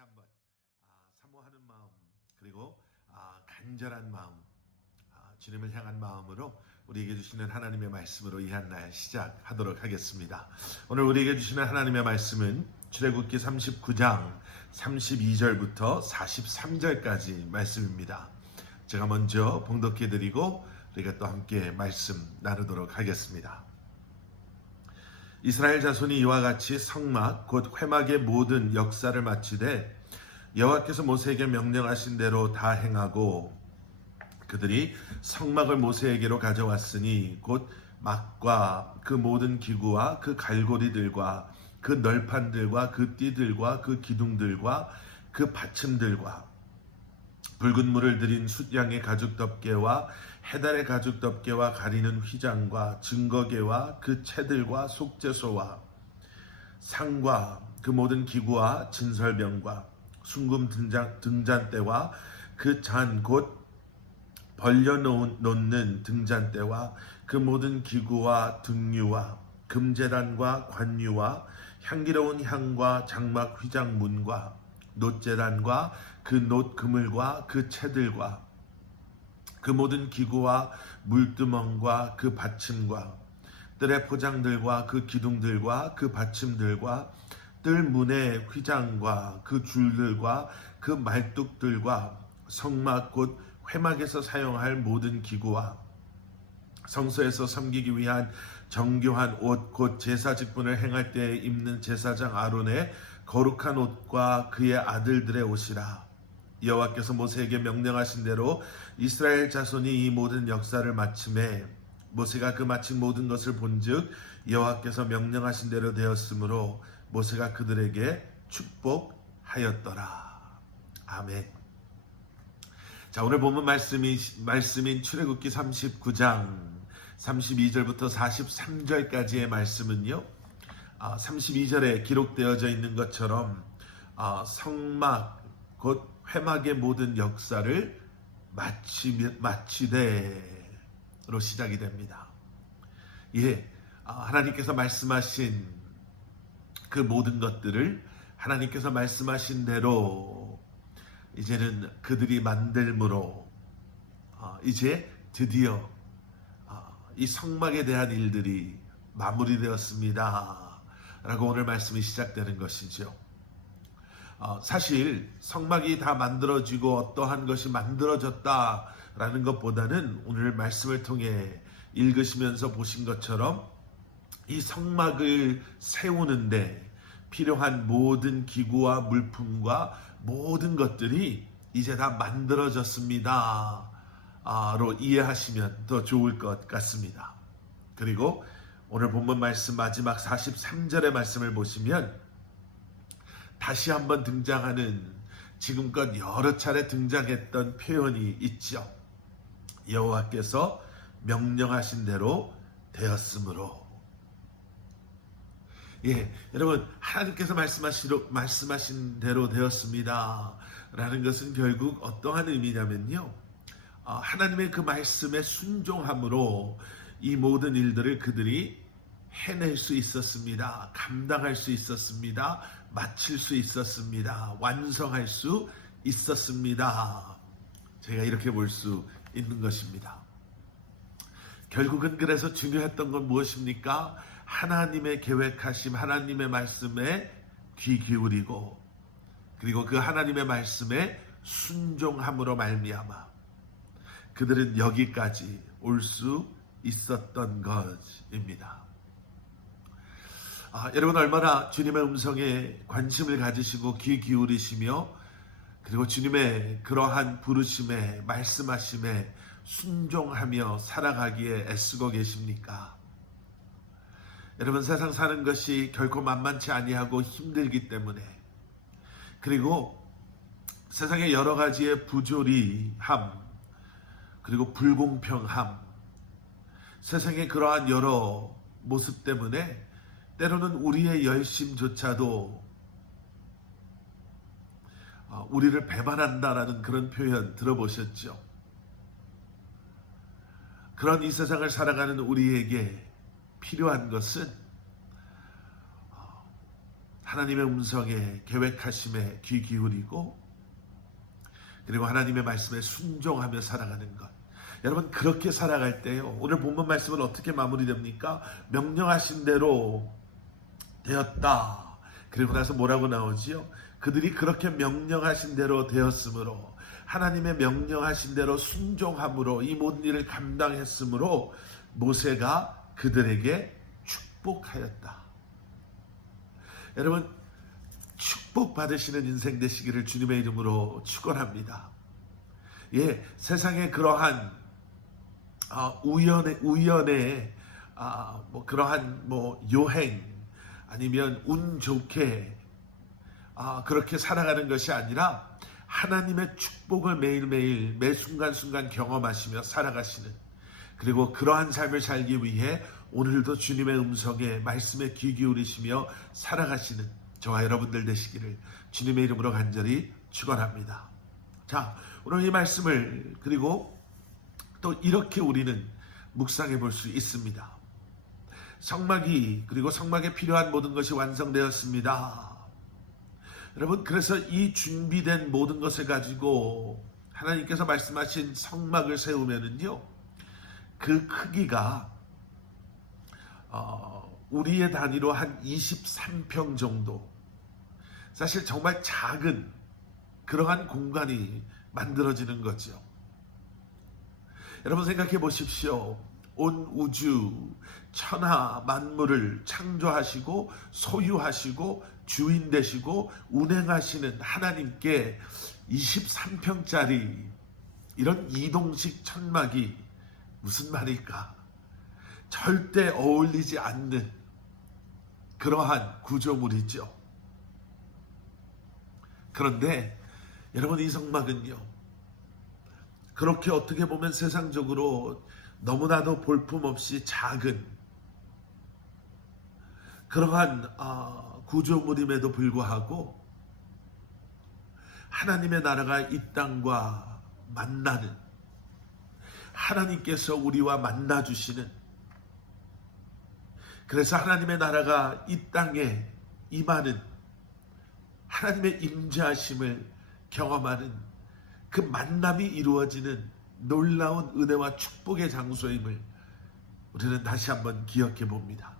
한번 사모하는 마음 그리고 간절한 마음 주님을 향한 마음으로 우리에게 주시는 하나님의 말씀으로 이 한날 시작하도록 하겠습니다. 오늘 우리에게 주시는 하나님의 말씀은 출애굽기 39장 32절부터 43절까지 말씀입니다. 제가 먼저 봉독해드리고 우리가 또 함께 말씀 나누도록 하겠습니다. 이스라엘 자손이 이와 같이 성막 곧 회막의 모든 역사를 마치되 여호와께서 모세에게 명령하신 대로 다 행하고 그들이 성막을 모세에게로 가져왔으니 곧 막과 그 모든 기구와 그 갈고리들과 그 널판들과 그 띠들과 그 기둥들과 그 받침들과 붉은 물을 들인 숫양의 가죽 덮개와 해달의 가죽 덮개와 가리는 휘장과 증거개와 그 채들과 속죄소와 상과 그 모든 기구와 진설병과 순금 등잔대와 그 잔 곧 벌려놓는 등잔대와 그 모든 기구와 등유와 금제단과 관유와 향기로운 향과 장막 휘장문과 놋제단과 그 놋 그물과 그 채들과 그 모든 기구와 물두멍과 그 받침과 뜰의 포장들과 그 기둥들과 그 받침들과 뜰 문의 휘장과 그 줄들과 그 말뚝들과 성막 곧 회막에서 사용할 모든 기구와 성소에서 섬기기 위한 정교한 옷 곧 제사 직분을 행할 때에 입는 제사장 아론의 거룩한 옷과 그의 아들들의 옷이라. 여호와께서 모세에게 명령하신 대로 이스라엘 자손이 이 모든 역사를 마침에 모세가 그 마친 모든 것을 본즉 여호와께서 명령하신 대로 되었으므로 모세가 그들에게 축복하였더라. 아멘. 자, 오늘 본문 말씀인 출애굽기 39장 32절부터 43절까지의 말씀은요, 32절에 기록되어져 있는 것처럼 성막 곧 회막의 모든 역사를 마치되로 시작이 됩니다. 예, 하나님께서 말씀하신 그 모든 것들을 하나님께서 말씀하신 대로 이제는 그들이 만들므로 이제 드디어 이 성막에 대한 일들이 마무리되었습니다 라고 오늘 말씀이 시작되는 것이죠. 사실 성막이 다 만들어지고 어떠한 것이 만들어졌다라는 것보다는 오늘 말씀을 통해 읽으시면서 보신 것처럼 이 성막을 세우는데 필요한 모든 기구와 물품과 모든 것들이 이제 다 만들어졌습니다 로 이해하시면 더 좋을 것 같습니다. 그리고 오늘 본문 말씀 마지막 43절의 말씀을 보시면 다시 한번 등장하는 지금껏 여러 차례 등장했던 표현이 있죠. 여호와께서 명령하신 대로 되었으므로. 예, 여러분 하나님께서 말씀하신 대로 되었습니다 라는 것은 결국 어떠한 의미냐면요, 하나님의 그 말씀에 순종함으로 이 모든 일들을 그들이 해낼 수 있었습니다. 감당할 수 있었습니다. 마칠 수 있었습니다. 완성할 수 있었습니다. 제가 이렇게 볼 수 있는 것입니다. 결국은 그래서 중요했던 건 무엇입니까? 하나님의 계획하심, 하나님의 말씀에 귀 기울이고 그리고 그 하나님의 말씀에 순종함으로 말미암아 그들은 여기까지 올 수 있었던 것입니다. 여러분 얼마나 주님의 음성에 관심을 가지시고 귀 기울이시며 그리고 주님의 그러한 부르심에 말씀하심에 순종하며 살아가기에 애쓰고 계십니까? 여러분 세상 사는 것이 결코 만만치 아니하고 힘들기 때문에 그리고 세상의 여러 가지의 부조리함 그리고 불공평함 세상의 그러한 여러 모습 때문에 때로는 우리의 열심조차도 우리를 배반한다라는 그런 표현 들어보셨죠? 그런 이 세상을 살아가는 우리에게 필요한 것은 하나님의 음성에, 계획하심에 귀 기울이고, 그리고 하나님의 말씀에 순종하며 살아가는 것. 여러분, 그렇게 살아갈 때요, 오늘 본문 말씀은 어떻게 마무리됩니까? 명령하신 대로 되었다. 그리고 나서 뭐라고 나오지요? 그들이 그렇게 명령하신 대로 되었으므로, 하나님의 명령하신 대로 순종함으로, 이 모든 일을 감당했으므로 모세가 그들에게 축복하였다. 여러분, 축복받으시는 인생 되시기를 주님의 이름으로 축원합니다. 예, 세상에 그러한 우연의 그러한 요행, 아니면 운 좋게 그렇게 살아가는 것이 아니라 하나님의 축복을 매일매일 매 순간순간 경험하시며 살아가시는, 그리고 그러한 삶을 살기 위해 오늘도 주님의 음성에, 말씀에 귀 기울이시며 살아가시는 저와 여러분들 되시기를 주님의 이름으로 간절히 축원합니다. 자, 오늘 이 말씀을 그리고 또 이렇게 우리는 묵상해 볼 수 있습니다. 성막이, 그리고 성막에 필요한 모든 것이 완성되었습니다. 여러분, 그래서 이 준비된 모든 것을 가지고 하나님께서 말씀하신 성막을 세우면은요, 그 크기가 우리의 단위로 한 23평 정도, 사실 정말 작은 그러한 공간이 만들어지는 거죠. 여러분, 생각해 보십시오. 온 우주 천하 만물을 창조하시고 소유하시고 주인 되시고 운행하시는 하나님께 23평짜리 이런 이동식 천막이 무슨 말일까? 절대 어울리지 않는 그러한 구조물이죠. 그런데 여러분, 이 성막은요, 그렇게 어떻게 보면 세상적으로 너무나도 볼품없이 작은 그러한 구조물임에도 불구하고 하나님의 나라가 이 땅과 만나는, 하나님께서 우리와 만나주시는, 그래서 하나님의 나라가 이 땅에 임하는, 하나님의 임재하심을 경험하는 그 만남이 이루어지는 놀라운 은혜와 축복의 장소임을 우리는 다시 한번 기억해 봅니다.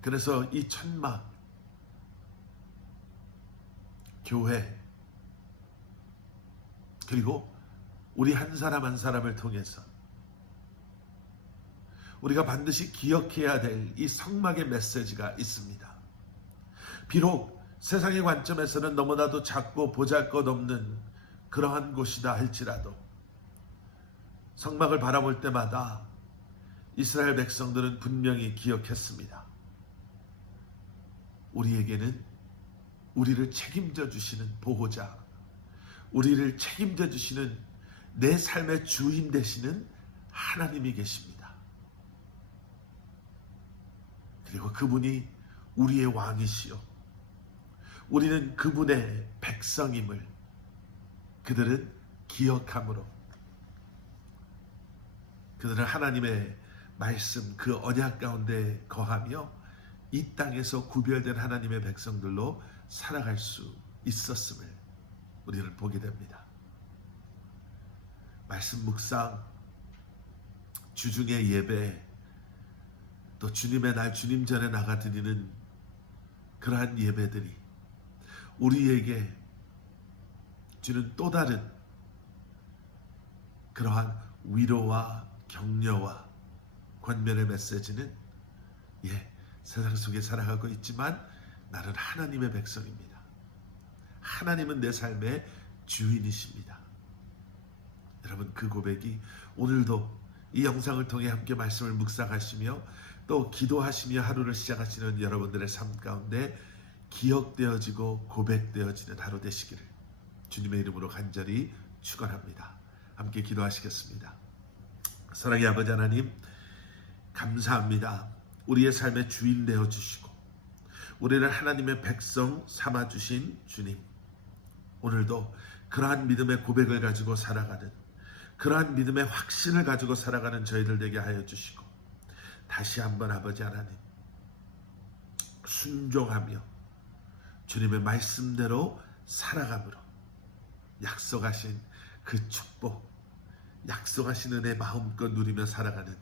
그래서 이 천막, 교회, 그리고 우리 한 사람 한 사람을 통해서 우리가 반드시 기억해야 될 이 성막의 메시지가 있습니다. 비록 세상의 관점에서는 너무나도 작고 보잘것없는 그러한 곳이다 할지라도 성막을 바라볼 때마다 이스라엘 백성들은 분명히 기억했습니다. 우리에게는 우리를 책임져 주시는 보호자, 우리를 책임져 주시는 내 삶의 주인 되시는 하나님이 계십니다. 그리고 그분이 우리의 왕이시요, 우리는 그분의 백성임을 그들은 기억함으로, 그들은 하나님의 말씀, 그 언약 가운데 거하며 이 땅에서 구별된 하나님의 백성들로 살아갈 수 있었음을 우리는 보게 됩니다. 말씀 묵상, 주중의 예배, 또 주님의 날, 주님 전에 나가 드리는 그러한 예배들이 우리에게 주는 또 다른 그러한 위로와 격려와 권면의 메시지는, 세상 속에 살아가고 있지만 나는 하나님의 백성입니다. 하나님은 내 삶의 주인이십니다. 여러분, 그 고백이 오늘도 이 영상을 통해 함께 말씀을 묵상하시며 또 기도하시며 하루를 시작하시는 여러분들의 삶 가운데 기억되어지고 고백되어지는 하루 되시기를 주님의 이름으로 간절히 축원합니다. 함께 기도하시겠습니다. 사랑의 아버지 하나님, 감사합니다. 우리의 삶의 주인 되어주시고 우리를 하나님의 백성 삼아주신 주님, 오늘도 그러한 믿음의 고백을 가지고 살아가는, 그러한 믿음의 확신을 가지고 살아가는 저희들 되게 하여 주시고, 다시 한번 아버지 하나님, 순종하며 주님의 말씀대로 살아감으로 약속하신 그 축복, 약속하신 은혜 마음껏 누리며 살아가는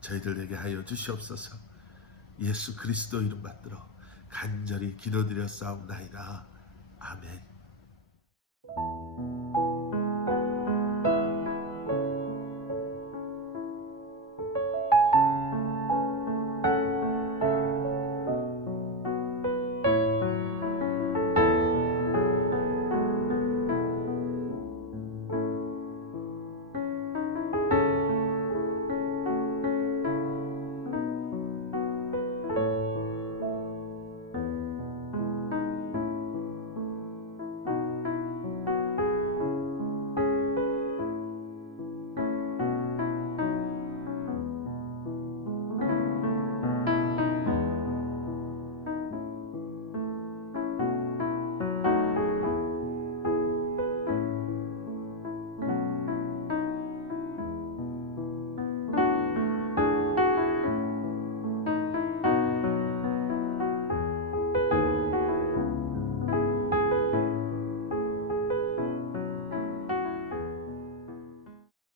저희들 되게 하여 주시옵소서. 예수 그리스도 이름 받들어 간절히 기도드려 싸움나이다. 아멘.